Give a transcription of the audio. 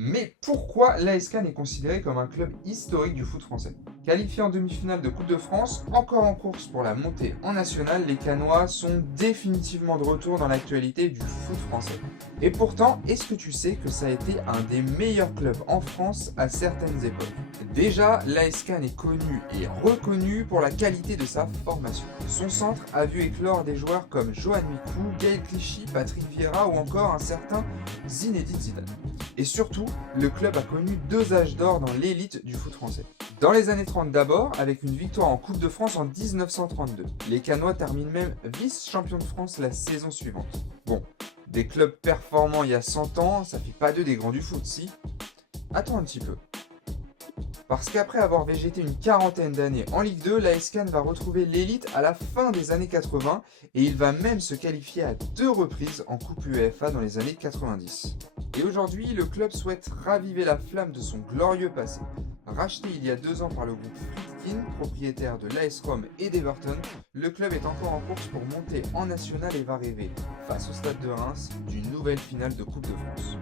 Mais pourquoi l'AS Cannes est considéré comme un club historique du foot français? Qualifié en demi-finale de Coupe de France, encore en course pour la montée en nationale, les Cannois sont définitivement de retour dans l'actualité du foot français. Et pourtant, est-ce que tu sais que ça a été un des meilleurs clubs en France à certaines époques? Déjà, l'AS Cannes est connu et reconnu pour la qualité de sa formation. Son centre a vu éclore des joueurs comme Johan Mikou, Gaël Clichy, Patrick Vieira ou encore un certain Zinedine Zidane. Et surtout, le club a connu deux âges d'or dans l'élite du foot français. Dans les années 30 d'abord, avec une victoire en Coupe de France en 1932. Les Cannois terminent même vice-champions de France la saison suivante. Bon, des clubs performants il y a 100 ans, ça fait pas d'eux des grands du foot, si? Attends un petit peu. Parce qu'après avoir végété une quarantaine d'années en Ligue 2, l'AS Cannes va retrouver l'élite à la fin des années 80 et il va même se qualifier à deux reprises en Coupe UEFA dans les années 90. Et aujourd'hui, le club souhaite raviver la flamme de son glorieux passé. Racheté il y a 2 ans par le groupe Friedkin, propriétaire de l'AS Rome et d'Everton, le club est encore en course pour monter en national et va rêver, face au stade de Reims, d'une nouvelle finale de Coupe de France.